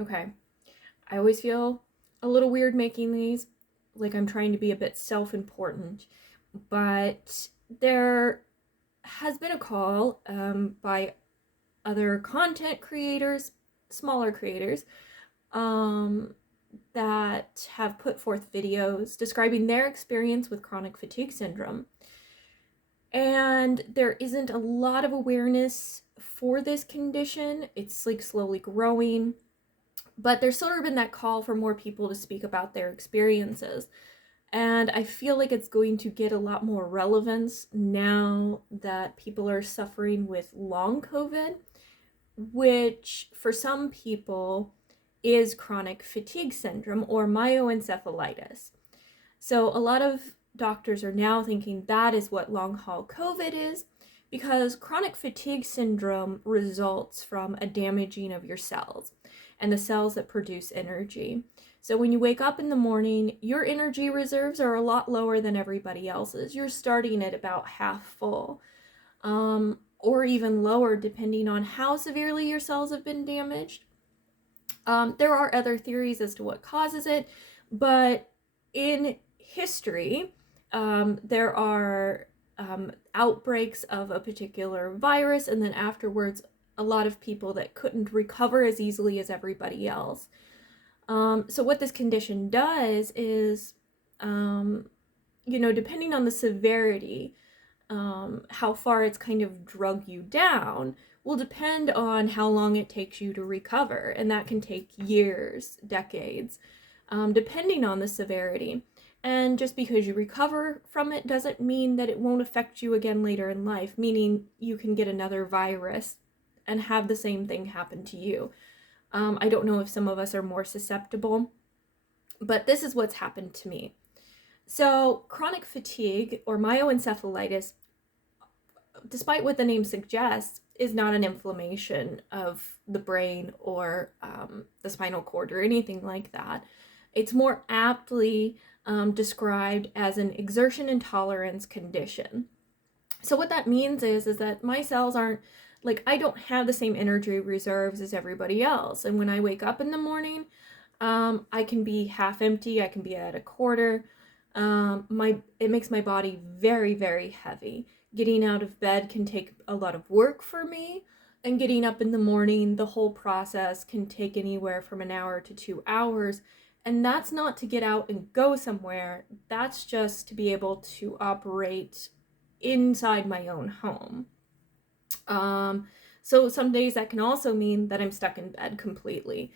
Okay. I always feel a little weird making these, like I'm trying to be a bit self-important, but there has been a call by other content creators, smaller creators, um, that have put forth videos describing their experience with chronic fatigue syndrome. And there isn't a lot of awareness for this condition. It's like slowly growing, but there's sort of been that call for more people to speak about their experiences. And I feel like it's going to get a lot more relevance now that people are suffering with long COVID, which for some people is chronic fatigue syndrome or myoencephalitis. So a lot of doctors are now thinking that is what long haul COVID is, because chronic fatigue syndrome results from a damaging of your cells and the cells that produce energy. So when you wake up in the morning, your energy reserves are a lot lower than everybody else's. You're starting at about half full, or even lower depending on how severely your cells have been damaged. There are other theories as to what causes it, but in history, there are outbreaks of a particular virus, and then afterwards, a lot of people that couldn't recover as easily as everybody else. So what this condition does is, depending on the severity, how far it's kind of drug you down will depend on how long it takes you to recover. And that can take years, decades, depending on the severity. And just because you recover from it doesn't mean that it won't affect you again later in life, meaning you can get another virus and have the same thing happen to you. I don't know if some of us are more susceptible, but this is what's happened to me. So chronic fatigue or myoencephalitis, despite what the name suggests, is not an inflammation of the brain or the spinal cord or anything like that. It's more aptly described as an exertion intolerance condition. So what that means is that my cells aren't, like, I don't have the same energy reserves as everybody else. And when I wake up in the morning, I can be half empty, I can be at a quarter. It makes my body very, very heavy. Getting out of bed can take a lot of work for me, and getting up in the morning, the whole process can take anywhere from an hour to 2 hours. And that's not to get out and go somewhere, that's just to be able to operate inside my own home. So some days that can also mean that I'm stuck in bed completely.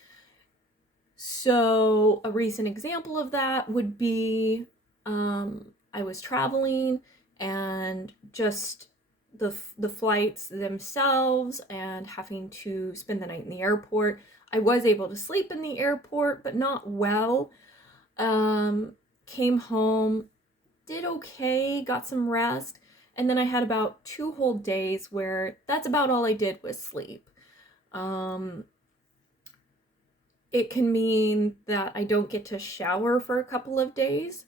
So a recent example of that would be I was traveling, and just the flights themselves and having to spend the night in the airport. I was able to sleep in the airport, but not well. Came home, did okay, got some rest, and then I had about 2 whole days where that's about all I did was sleep. It can mean that I don't get to shower for a couple of days.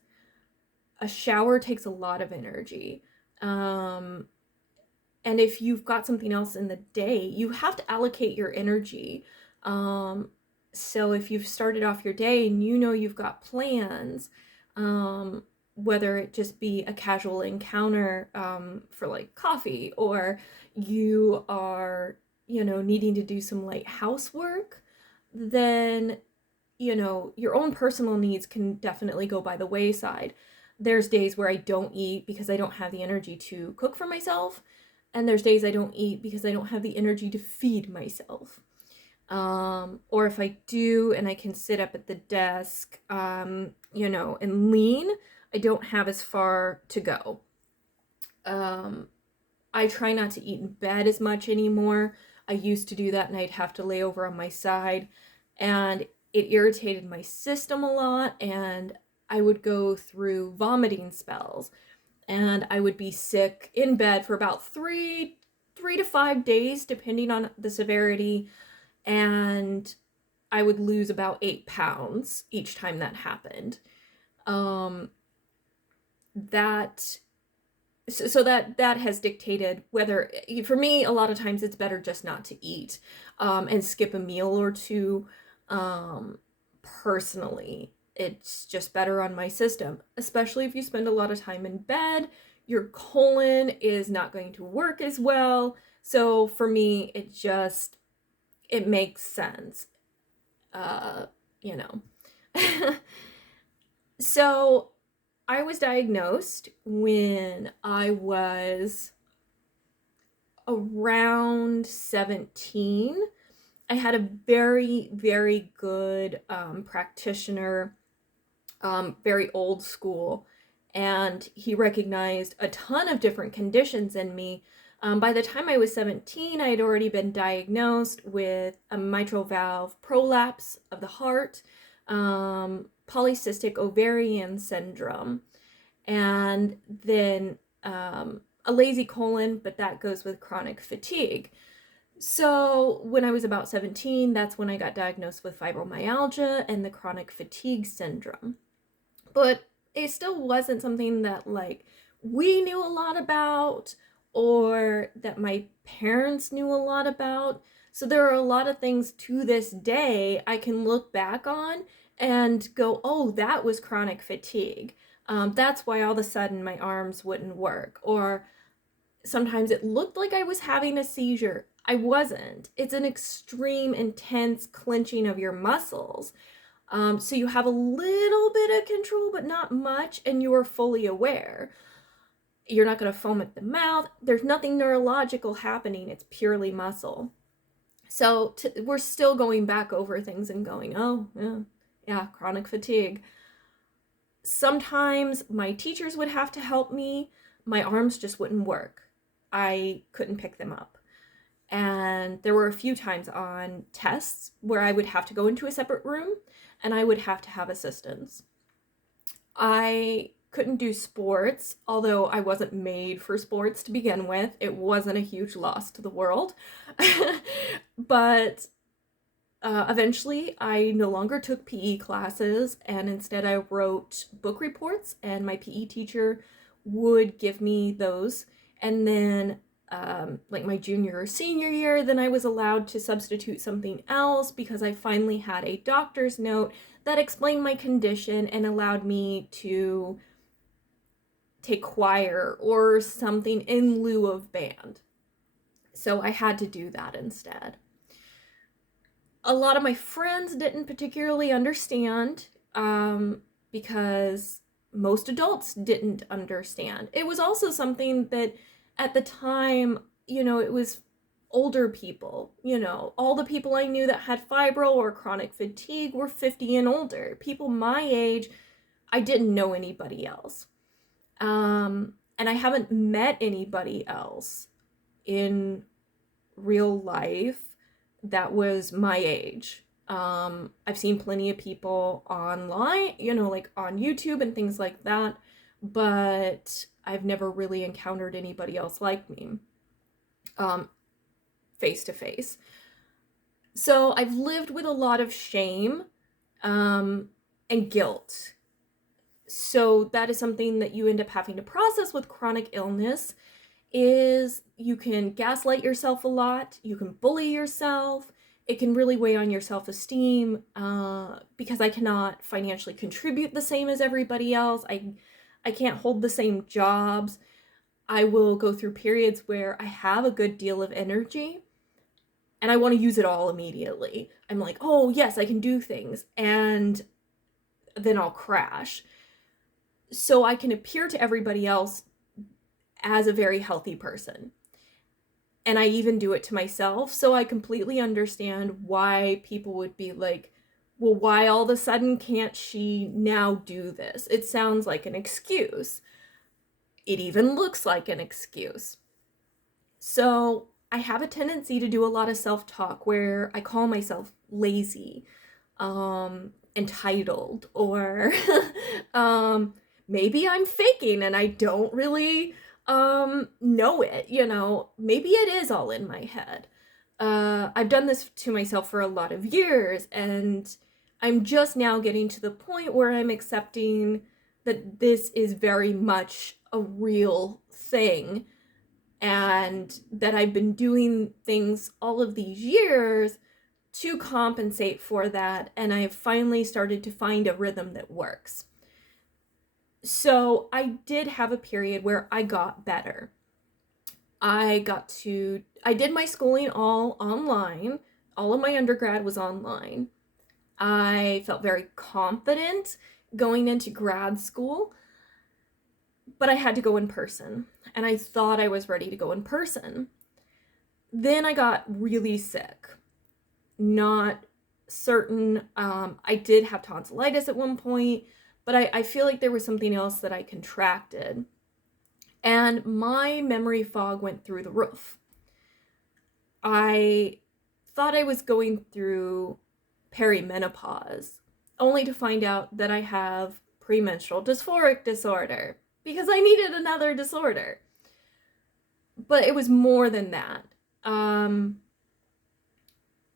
A shower takes a lot of energy. And if you've got something else in the day, you have to allocate your energy. So if you've started off your day and you know you've got plans, whether it just be a casual encounter for like coffee, or you are, needing to do some light housework, then, your own personal needs can definitely go by the wayside. There's days where I don't eat because I don't have the energy to cook for myself. And there's days I don't eat because I don't have the energy to feed myself. Or if I do and I can sit up at the desk, and lean, I don't have as far to go. I try not to eat in bed as much anymore. I used to do that and I'd have to lay over on my side, and it irritated my system a lot, and I would go through vomiting spells, and I would be sick in bed for about 3 to 5 days, depending on the severity, and I would lose about 8 pounds each time that happened. That has dictated whether, for me, a lot of times it's better just not to eat, and skip a meal or two, Personally, it's just better on my system, especially if you spend a lot of time in bed. Your colon is not going to work as well. So for me, it makes sense. Uh, you know. So I was diagnosed when I was around 17. I had a very, very good practitioner, very old school, and he recognized a ton of different conditions in me. By the time I was 17, I had already been diagnosed with a mitral valve prolapse of the heart, polycystic ovarian syndrome, and then a lazy colon, but that goes with chronic fatigue. So when I was about 17, that's when I got diagnosed with fibromyalgia and the chronic fatigue syndrome. But it still wasn't something that like we knew a lot about or that my parents knew a lot about. So there are a lot of things to this day I can look back on and go, oh, that was chronic fatigue. That's why all of a sudden my arms wouldn't work. Or sometimes it looked like I was having a seizure. I wasn't. It's an extreme, intense clenching of your muscles. So you have a little bit of control, but not much, and you are fully aware. You're not going to foam at the mouth. There's nothing neurological happening. It's purely muscle. So we're still going back over things and going, oh, yeah, chronic fatigue. Sometimes my teachers would have to help me. My arms just wouldn't work. I couldn't pick them up. And there were a few times on tests where I would have to go into a separate room and I would have to have assistance. I couldn't do sports, although I wasn't made for sports to begin with. It wasn't a huge loss to the world. But eventually, I no longer took PE classes, and instead I wrote book reports, and my PE teacher would give me those. And then like my junior or senior year, then I was allowed to substitute something else because I finally had a doctor's note that explained my condition and allowed me to take choir or something in lieu of band. So I had to do that instead. A lot of my friends didn't particularly understand because most adults didn't understand. It was also something that at the time, it was older people, all the people I knew that had fibro or chronic fatigue were 50 and older. People my age, I didn't know anybody else. And I haven't met anybody else in real life that was my age. I've seen plenty of people online, like on YouTube and things like that, but I've never really encountered anybody else like me, face to face. So I've lived with a lot of shame, and guilt. So that is something that you end up having to process with chronic illness. Is you can gaslight yourself a lot, you can bully yourself, it can really weigh on your self-esteem, because I cannot financially contribute the same as everybody else. I can't hold the same jobs. I will go through periods where I have a good deal of energy and I want to use it all immediately. I'm like, oh yes, I can do things, and then I'll crash. So I can appear to everybody else as a very healthy person. And I even do it to myself. So I completely understand why people would be like, well, why all of a sudden can't she now do this? It sounds like an excuse. It even looks like an excuse. So I have a tendency to do a lot of self-talk where I call myself lazy, entitled, or maybe I'm faking and I don't really know it, maybe it is all in my head. I've done this to myself for a lot of years, and I'm just now getting to the point where I'm accepting that this is very much a real thing, and that I've been doing things all of these years to compensate for that, and I finally started to find a rhythm that works. So I did have a period where I got better. I did my schooling all online. All of my undergrad was online. I felt very confident going into grad school, but I had to go in person, and I thought I was ready to go in person. Then I got really sick. Not certain. I did have tonsillitis at one point, but I feel like there was something else that I contracted. And my memory fog went through the roof. I thought I was going through perimenopause, only to find out that I have premenstrual dysphoric disorder because I needed another disorder. But it was more than that.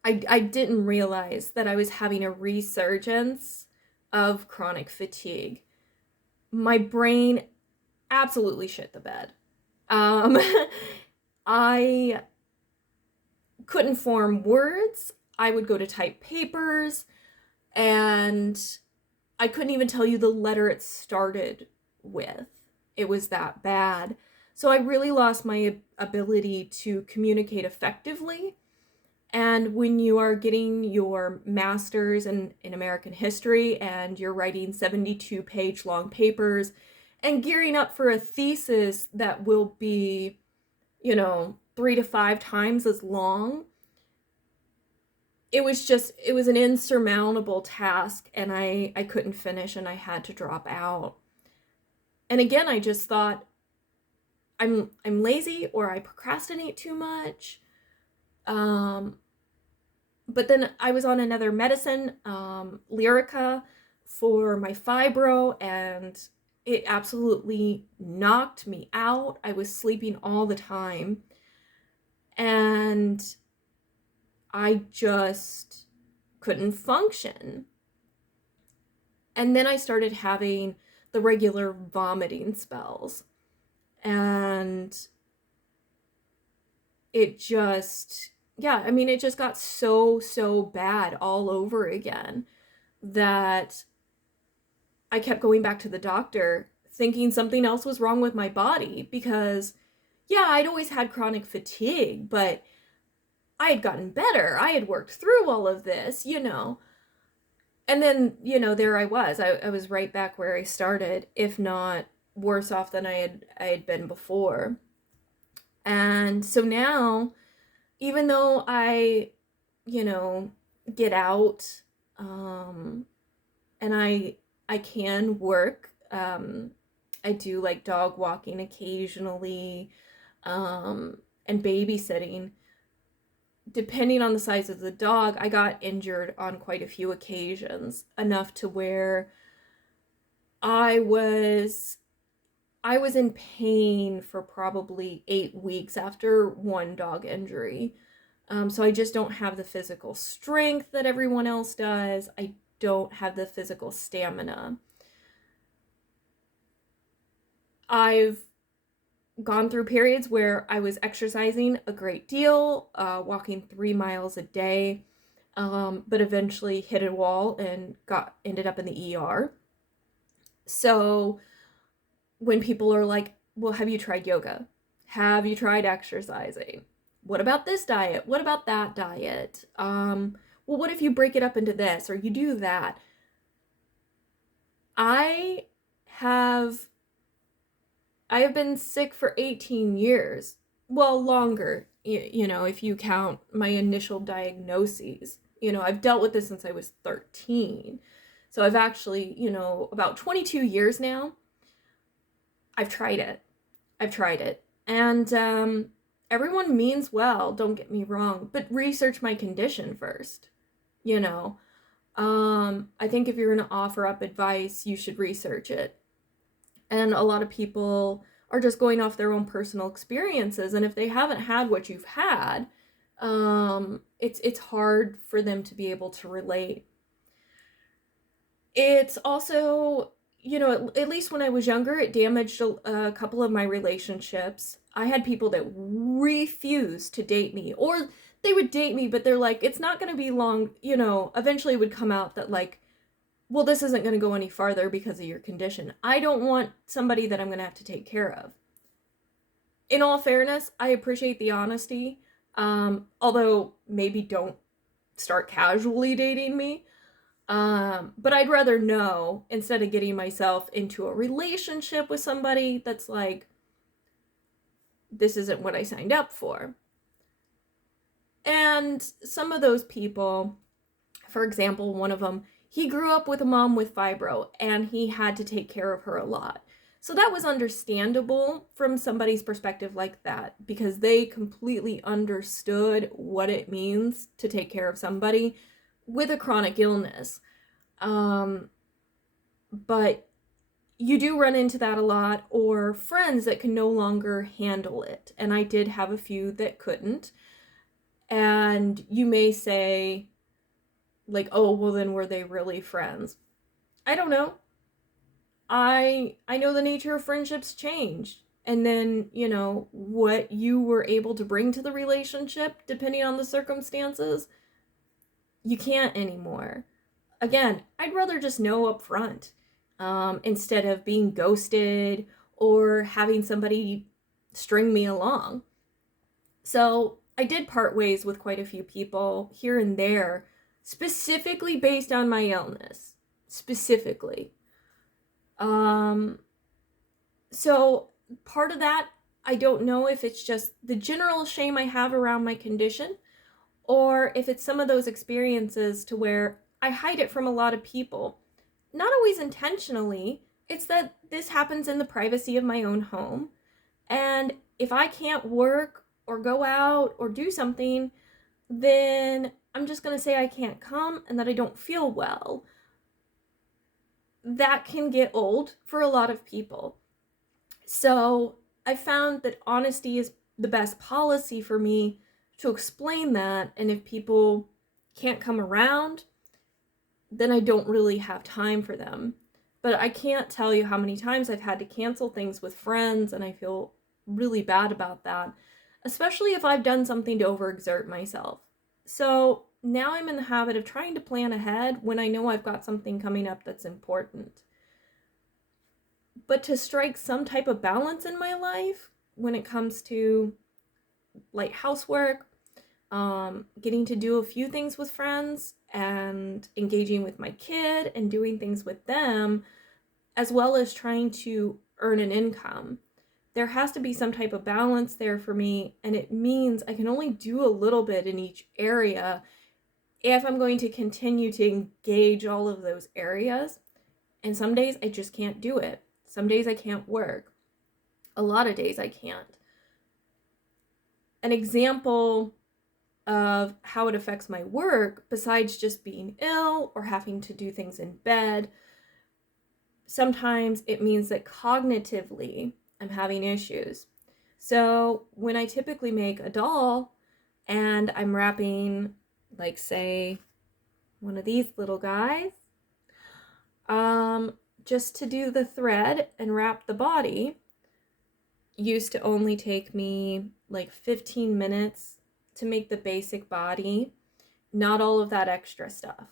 I didn't realize that I was having a resurgence of chronic fatigue. My brain absolutely shit the bed. I couldn't form words. I would go to type papers, and I couldn't even tell you the letter it started with. It was that bad. So I really lost my ability to communicate effectively. And when you are getting your master's in American history and you're writing 72-page long papers and gearing up for a thesis that will be, 3 to 5 times as long, it was an insurmountable task, and I couldn't finish, and I had to drop out. And again, I just thought, I'm lazy, or I procrastinate too much. But then I was on another medicine, Lyrica, for my fibro, and it absolutely knocked me out. I was sleeping all the time, and I just couldn't function. And then I started having the regular vomiting spells, and it just got so bad all over again that I kept going back to the doctor thinking something else was wrong with my body, because I'd always had chronic fatigue, but I had gotten better. I had worked through all of this, And then, there I was. I was right back where I started, if not worse off than I had been before. And so now, even though I, get out, and I can work, I do like dog walking occasionally, and babysitting. Depending on the size of the dog, I got injured on quite a few occasions, enough to where I was in pain for probably 8 weeks after one dog injury. So I just don't have the physical strength that everyone else does. I don't have the physical stamina. I've gone through periods where I was exercising a great deal, walking 3 miles a day, but eventually hit a wall and ended up in the ER. So when people are like, well, have you tried yoga? Have you tried exercising? What about this diet? What about that diet? Well, what if you break it up into this, or you do that? I have been sick for 18 years. Well, longer, if you count my initial diagnoses. I've dealt with this since I was 13. So I've actually, about 22 years now, I've tried it. And everyone means well, don't get me wrong, but research my condition first. I think if you're going to offer up advice, you should research it. And a lot of people are just going off their own personal experiences. And if they haven't had what you've had, it's hard for them to be able to relate. It's also, at least when I was younger, it damaged a couple of my relationships. I had people that refused to date me, or they would date me, but they're like, it's not going to be long, you know, eventually it would come out that like, well, this isn't going to go any farther because of your condition. I don't want somebody that I'm going to have to take care of. In all fairness, I appreciate the honesty, although maybe don't start casually dating me. But I'd rather know instead of getting myself into a relationship with somebody that's like, this isn't what I signed up for. And some of those people, for example, one of them, he grew up with a mom with fibro and he had to take care of her a lot. So that was understandable from somebody's perspective like that, because they completely understood what it means to take care of somebody with a chronic illness. But you do run into that a lot, or friends that can no longer handle it. And I did have a few that couldn't. And you may say, like, oh, well, then were they really friends? I don't know. I know the nature of friendships changed. And then, you know, what you were able to bring to the relationship, depending on the circumstances, you can't anymore. Again, I'd rather just know up front, instead of being ghosted or having somebody string me along. So I did part ways with quite a few people here and there, specifically based on my illness. Specifically. So part of that, I don't know if it's just the general shame I have around my condition, or if it's some of those experiences to where I hide it from a lot of people. Not always intentionally. It's that this happens in the privacy of my own home. And if I can't work or go out or do something, then I'm just going to say I can't come and that I don't feel well. That can get old for a lot of people. So I found that honesty is the best policy for me to explain that. And if people can't come around, then I don't really have time for them. But I can't tell you how many times I've had to cancel things with friends, and I feel really bad about that, especially if I've done something to overexert myself. So now I'm in the habit of trying to plan ahead when I know I've got something coming up that's important. But to strike some type of balance in my life when it comes to light housework, getting to do a few things with friends and engaging with my kid and doing things with them, as well as trying to earn an income. There has to be some type of balance there for me, and it means I can only do a little bit in each area if I'm going to continue to engage all of those areas. And some days I just can't do it. Some days I can't work. A lot of days I can't. An example of how it affects my work, besides just being ill or having to do things in bed, sometimes it means that cognitively I'm having issues. So when I typically make a doll and I'm wrapping, like, say, one of these little guys, just to do the thread and wrap the body used to only take me like 15 minutes to make the basic body, not all of that extra stuff.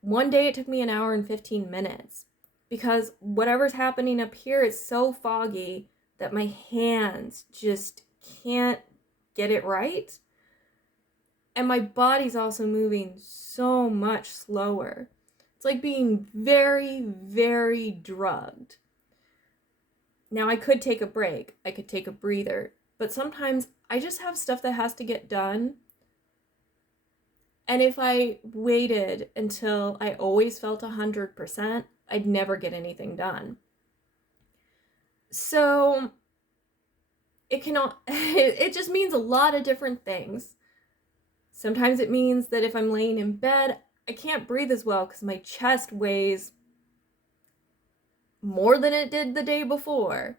One day it took me an hour and 15 minutes because whatever's happening up here is so foggy that my hands just can't get it right. And my body's also moving so much slower. It's like being very, very drugged. Now I could take a break, I could take a breather, but sometimes I just have stuff that has to get done. And if I waited until I always felt 100%, I'd never get anything done. So it just means a lot of different things. Sometimes it means that if I'm laying in bed, I can't breathe as well because my chest weighs more than it did the day before.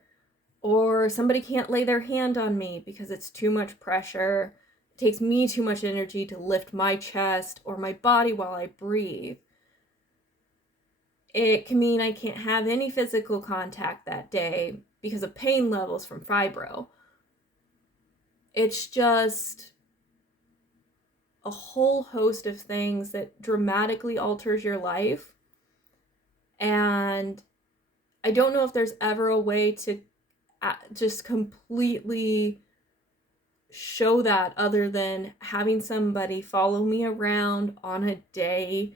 Or somebody can't lay their hand on me because it's too much pressure. It takes me too much energy to lift my chest or my body while I breathe. It can mean I can't have any physical contact that day because of pain levels from fibro. It's just a whole host of things that dramatically alters your life. And I don't know if there's ever a way to just completely show that other than having somebody follow me around on a day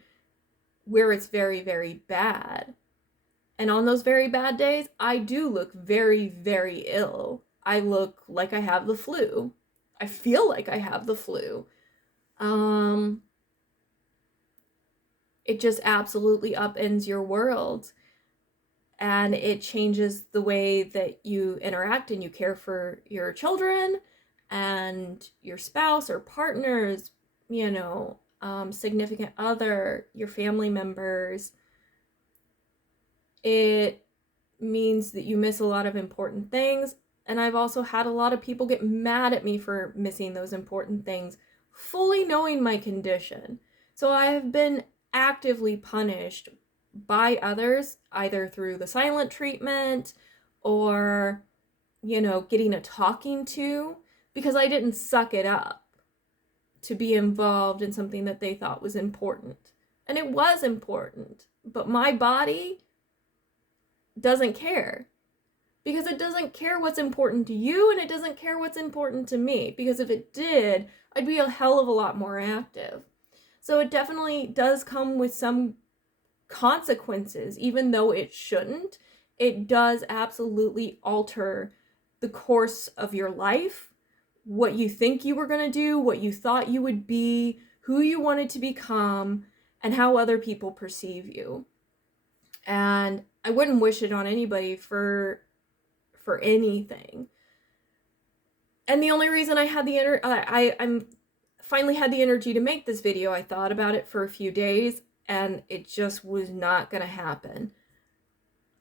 where it's very, very bad. And on those very bad days, I do look very, very ill. I look like I have the flu. I feel like I have the flu. It just absolutely upends your world. And it changes the way that you interact and you care for your children and your spouse or partners, significant other, your family members. It means that you miss a lot of important things. And I've also had a lot of people get mad at me for missing those important things, fully knowing my condition. So I have been actively punished by others, either through the silent treatment or, getting a talking to, because I didn't suck it up to be involved in something that they thought was important. And it was important, but my body doesn't care, because it doesn't care what's important to you and it doesn't care what's important to me, because if it did, I'd be a hell of a lot more active. So it definitely does come with some consequences, even though it shouldn't. It does absolutely alter the course of your life, what you think you were going to do, what you thought you would be, who you wanted to become, and how other people perceive you. And I wouldn't wish it on anybody for anything. And the only reason I had I'm finally had the energy to make this video, I thought about it for a few days, and it just was not gonna happen.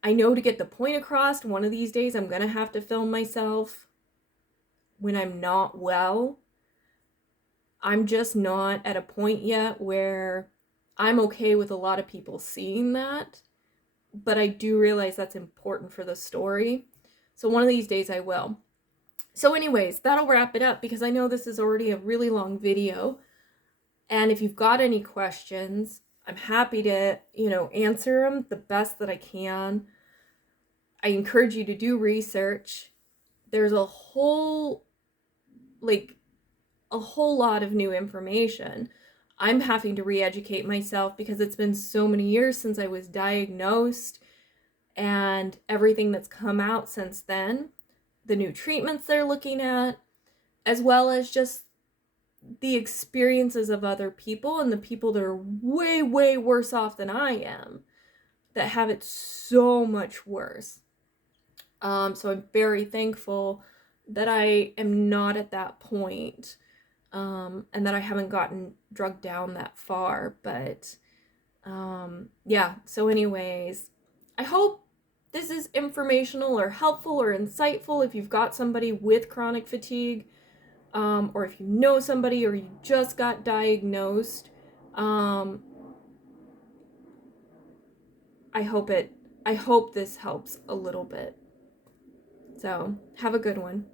I know to get the point across, one of these days I'm gonna have to film myself when I'm not well. I'm just not at a point yet where I'm okay with a lot of people seeing that, but I do realize that's important for the story. So one of these days I will. So anyways, that'll wrap it up, because I know this is already a really long video. And if you've got any questions, I'm happy to, answer them the best that I can. I encourage you to do research. There's a whole lot of new information. I'm having to re-educate myself because it's been so many years since I was diagnosed, and everything that's come out since then, the new treatments they're looking at, as well as just the experiences of other people and the people that are way, way worse off than I am, that have it so much worse. So I'm very thankful that I am not at that point, and that I haven't gotten drugged down that far. But yeah, so anyways, I hope this is informational or helpful or insightful if you've got somebody with chronic fatigue, or if you know somebody or you just got diagnosed. I hope this helps a little bit. So have a good one.